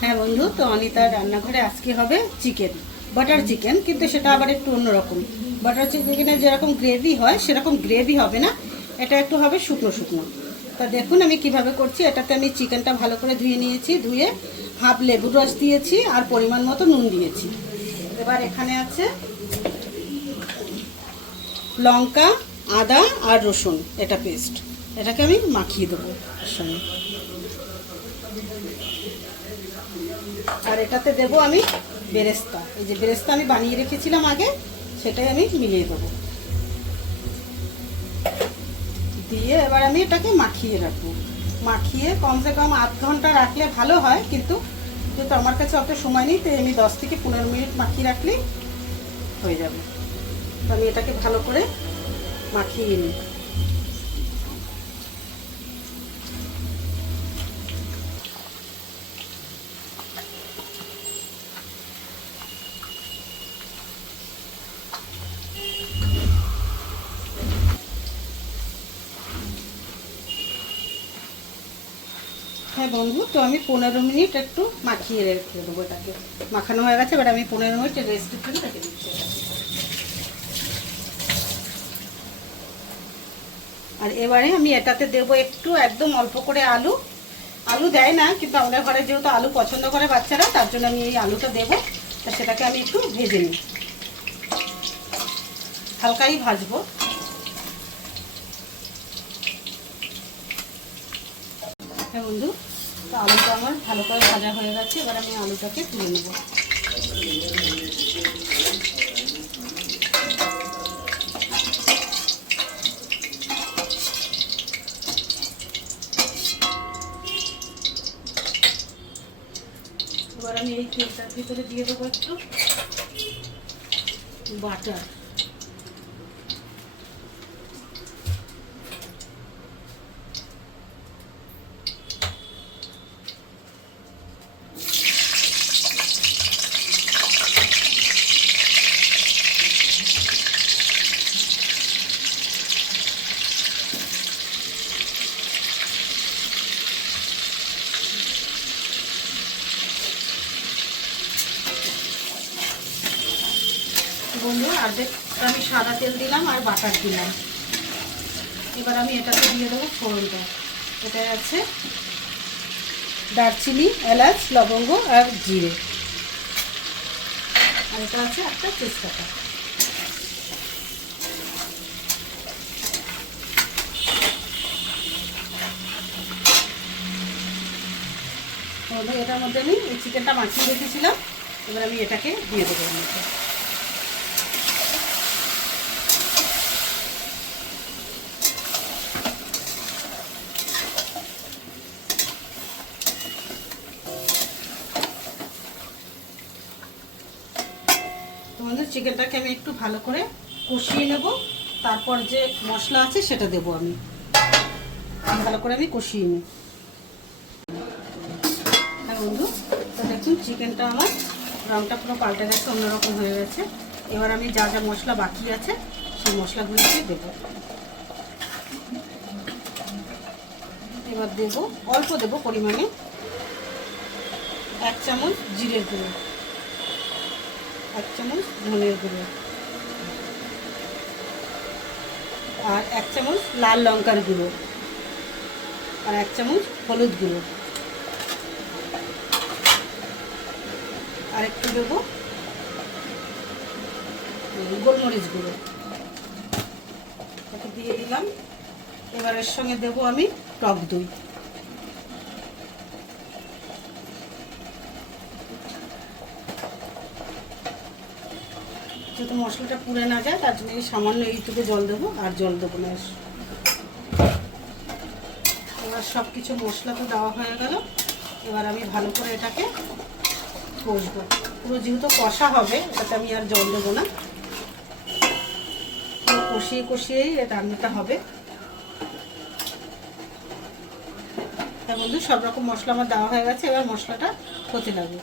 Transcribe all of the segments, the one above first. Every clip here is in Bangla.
হ্যাঁ বন্ধু, তো অনিতার রান্নাঘরে আজকে হবে চিকেন, বাটার চিকেন, কিন্তু সেটা আবার একটু অন্যরকম। বাটার চিকেনের যেরকম গ্রেভি হয় সেরকম গ্রেভি হবে না, এটা একটু হবে শুকনো শুকনো। তা দেখুন আমি কিভাবে করছি। এটাতে আমি চিকেনটা ভালো করে ধুয়ে নিয়েছি, ধুয়ে হাফ লেবুর রস দিয়েছি আর পরিমাণ মতো নুন দিয়েছি। এবার এখানে আছে লঙ্কা, আদা আর রসুন, এটা পেস্ট, এটাকে আমি মাখিয়ে দেবো এর সঙ্গে। আর এটাতে দেব আমি বেরেস্তা, এই যে বেরেস্তা আমি বানিয়ে রেখেছিলাম আগে, সেটাই আমি মিলিয়ে দেবো। দিয়ে এবার আমি এটাকে মাখিয়ে রাখবো। মাখিয়ে কমসে কম আধ ঘন্টা রাখলে ভালো হয়, কিন্তু যেহেতু আমার কাছে অত সময় নেই, তাই আমি 10 থেকে 15 মিনিট মাখিয়ে রাখলেই হয়ে যাবে। তো আমি এটাকে ভালো করে মাখিয়ে নিই। হ্যাঁ বন্ধু, তো আমি 15 মিনিট একটু মাখিয়ে রেখে দেবো। এটাকে মাখানো হয়ে গেছে, এবার আমি 15 মিনিট রেস্টের জন্য রেখে দিচ্ছি। আর এবারে আমি এটাতে দেবো একটু একদম অল্প করে আলু। আলু দেয় না, কিন্তু আমাদের ঘরে যেহেতু আলু পছন্দ করে বাচ্চারা, তার জন্য আমি এই আলুটা দেবো। তা সেটাকে আমি একটু ভেজে নিই, হালকাই ভাজবো। হ্যাঁ বন্ধু, তো আলুটা আমার ভালো করে ভাজা হয়ে গেছে, এবার আমি আলুটাকে তুলে নেবো। এবার আমি এই তেলটার ভিতরে দিয়ে দেবো একটু বাটার। বন্ধু অর্ধেক আমি সাদা তেল দিলাম আর বাটার দিলাম। এবার আমি এটাতে দিয়ে দেবো ফোড়নটা। এটা আছে দারচিনি, এলাচ, লবঙ্গ আর জিরে, আর এটা আছে একটা তেজপাতা। এটার মধ্যে আমি এই চিকেনটা মাখিয়ে রেখেছিলাম, এবার আমি এটাকে দিয়ে দেবো এর মধ্যে। তোমাদের চিকেনটাকে আমি একটু ভালো করে কষিয়ে নেব, তারপর যে মশলা আছে সেটা দেবো আমি। ভালো করে আমি কষিয়ে নিই। হ্যাঁ বন্ধু, তো দেখুন চিকেনটা আমার রঙটা পুরো পাল্টে গেছে, অন্যরকম হয়ে গেছে। এবার আমি যা যা মশলা বাকি আছে সেই মশলাগুলোকে দেবো। এবার দেবো অল্প, দেবো পরিমাণে 1 চামচ জিরের গুঁড়ো, 1 চামচ ধনের গুঁড়ো, আর 1 চামচ লাল লঙ্কার গুঁড়ো, আর 1 চামচ হলুদ গুঁড়ো, আর একটু দেবো গোলমরিচ গুঁড়ো, এটা দিয়ে দিলাম। এবার এর সঙ্গে দেবো আমি টক দই। যাতে মশলাটা পুড়ে না যায়, তার জন্য সামান্য এইটুকু জল দেবো, আর জল দেবো না। এবার সব কিছু মশলা তো দেওয়া হয়ে গেল, এবার আমি ভালো করে এটাকে কষবো। পুরো যেহেতু কষা হবে, এটাতে আমি আর জল দেবো না, পুরো কষিয়ে কষিয়েই রান্নাটা হবে। তার মধ্যে সব রকম মশলা আমার দেওয়া হয়ে গেছে, এবার মশলাটা হতে লাগবে।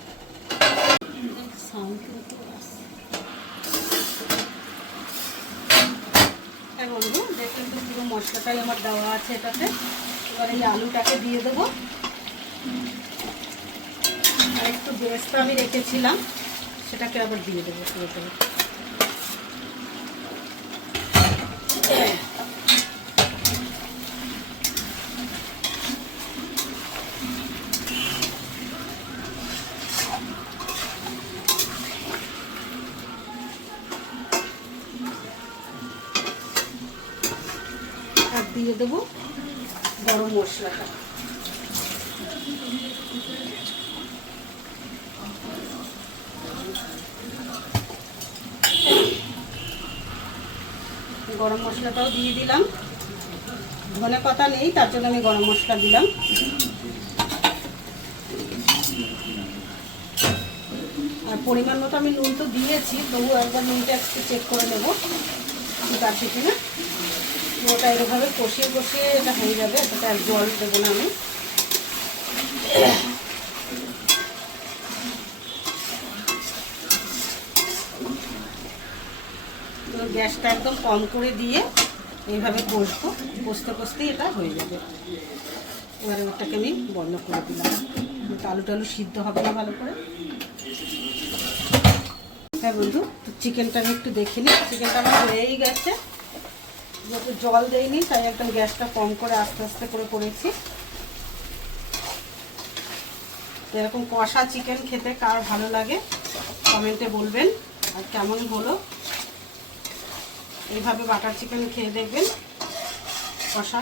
হ্যাঁ বন্ধু, দেখুন তো পুরো মশলাটাই আমার দেওয়া আছে এটাতে। এবার এই আলুটাকে দিয়ে দেবো, আর একটু বেরেস্তা আমি রেখেছিলাম, সেটাকে আবার দিয়ে দেবো পুরোপুরি। আর দিয়ে দেবো গরম মশলাটা। গরম মশলাটাও দিয়ে দিলাম, ধনে পাতা নেই তার জন্য আমি গরম মশলা দিলাম। আর পরিমাণ মতো আমি নুন তো দিয়েছি, তবু একবার নুনটা একটু চেক করে নেবো ঠিক আছে কিনা। ওটা এরকমভাবে কষিয়ে কষিয়ে এটা হয়ে যাবে, এতটা জল দেবো না আমি। তো গ্যাসটা একদম কম করে দিয়ে এইভাবে কষবো, কষতে কষতেই এটা হয়ে যাবে। এবারে ওটাকে আমি বন্ধ করে দিলাম, আলু টালু সিদ্ধ হবে না ভালো করে। হ্যাঁ বন্ধু, তো চিকেনটা আমি একটু দেখে নিই। চিকেনটা আমার হয়েই গেছে, যেহেতু জল দেয়নি তাই একদম গ্যাসটা কম করে আস্তে আস্তে করে করেছি। এরকম কষা চিকেন খেতে কার ভালো লাগে কমেন্টে বলবেন, আর কেমন হলো এইভাবে বাটার চিকেন খেয়ে দেখবেন কষা।